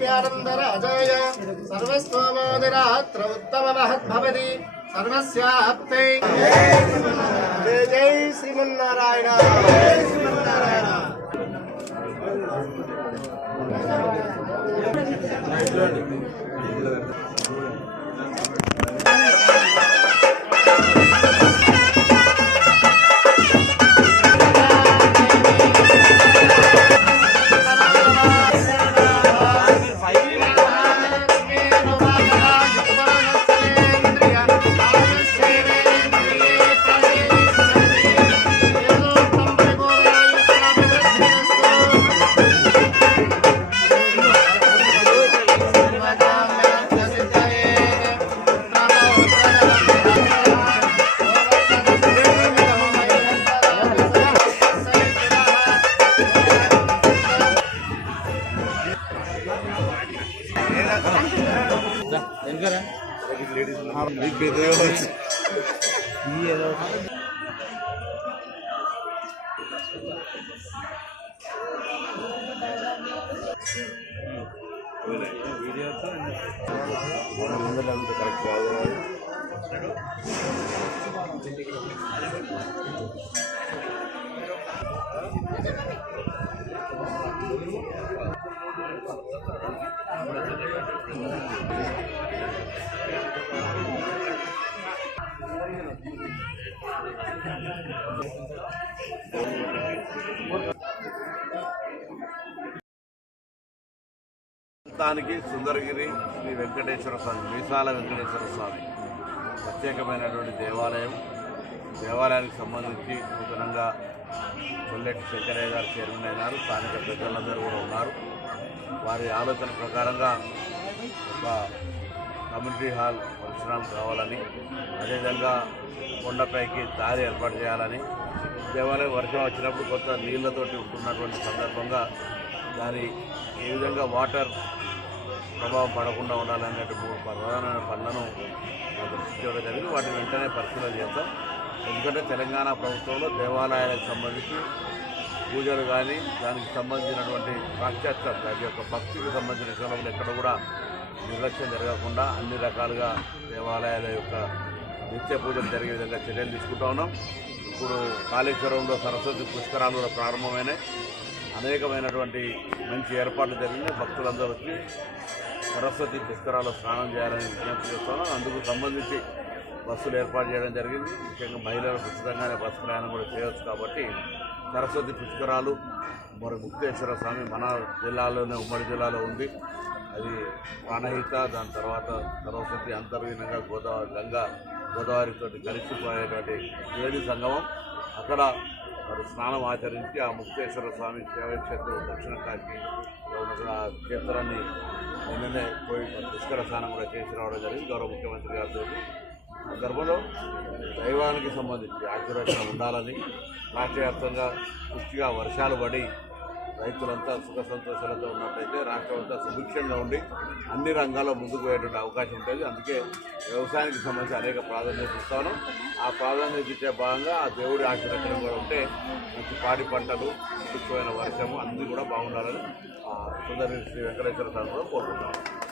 प्यारंदराजाय सर्वस्वमोदिरात्र उत्तम महद्भवति सर्वस्याप्तै जय जय श्रीमन्नारायण जय श्रीमन्नारायण। దానికి సుందరగిరి శ్రీ వెంకటేశ్వర స్వామి మీసాల వెంకటేశ్వర స్వామి ప్రత్యేకమైనటువంటి దేవాలయం. దేవాలయానికి సంబంధించి నూతనంగా కొల్లెట్టి శంకరయ్య గారు చైర్మన్ అయినారు. స్థానిక పెద్దలందరూ కూడా ఉన్నారు. వారి ఆలోచన ప్రకారంగా ఒక కమ్యూనిటీ హాల్ ఫంక్షన్ హాల్ కావాలని, అదేవిధంగా కొండపైకి దారి ఏర్పాటు చేయాలని, దేవాలయం వర్షం వచ్చినప్పుడు కొంత నీళ్లతోటి ఉంటున్నటువంటి సందర్భంగా దాని ఏ విధంగా వాటర్ ప్రభావం పడకుండా ఉండాలనేటువంటి 3 ప్రధానమైన పనులను దృష్టించడం జరిగింది. వాటిని వెంటనే పరిశీలన చేస్తాం. ఎందుకంటే తెలంగాణ ప్రభుత్వంలో దేవాలయాలకు సంబంధించి పూజలు కానీ దానికి సంబంధించినటువంటి పాశ్చాత్య దాని యొక్క భక్తికి సంబంధించిన విషయంలో ఎక్కడ కూడా నిర్లక్ష్యం జరగకుండా అన్ని రకాలుగా దేవాలయాల యొక్క నిత్య పూజలు జరిగే విధంగా చర్యలు తీసుకుంటా ఉన్నాం. ఇప్పుడు కాళేశ్వరంలో సరస్వతి పుష్కరాలు కూడా ప్రారంభమైనాయి. అనేకమైనటువంటి మంచి ఏర్పాట్లు జరిగినాయి. భక్తులందరూ వచ్చి సరస్వతి పుష్కరాల్లో స్నానం చేయాలని విజ్ఞప్తి చేస్తున్నాం. అందుకు సంబంధించి బస్సులు ఏర్పాటు చేయడం జరిగింది. ముఖ్యంగా మహిళలు ఉచితంగానే బస్సు ప్రయాణం కూడా చేయవచ్చు. కాబట్టి సరస్వతి పుష్కరాలు మరి ముక్తేశ్వర స్వామి మన జిల్లాలోనే ఉమ్మడి జిల్లాలో ఉంది. అది ప్రాణహిత, దాని తర్వాత సరస్వతి అంతర్లీనంగా గోదావరితో కలిసిపోయేటువంటి వేడి సంగమం. అక్కడ మరి స్నానం ఆచరించి ఆ ముక్తేశ్వర స్వామి శివక్షేత్ర దక్షిణ కాశీలో ఉన్న ఆ క్షేత్రాన్ని నిన్ననే పోయి పుష్కర స్నానం కూడా చేసి రావడం జరిగింది గౌరవ ముఖ్యమంత్రి గారితో. సందర్భంలో దైవానికి సంబంధించి ఆశీర్వచనం ఉండాలని, రాష్ట్ర వ్యాప్తంగా పుష్టిగా వర్షాలు పడి రైతులంతా సుఖ సంతోషాలతో ఉన్నట్టయితే రాష్ట్రం అంతా సుభిక్షంగా ఉండి అన్ని రంగాల్లో ముందుకు పోయేటువంటి అవకాశం ఉంటుంది. అందుకే వ్యవసాయానికి సంబంధించి అనేక ప్రాధాన్యత ఇస్తాను. ఆ ప్రాధాన్యత ఇచ్చే భాగంగా ఆ దేవుడి ఆశీర్వచనం కూడా ఉంటే మంచి పాడి పంటలు, సుభిక్షమైన వర్షము అన్నీ కూడా బాగుండాలని సుందరి శ్రీ వెంకటేశ్వర స్వామి కూడా కోరుకుంటాను.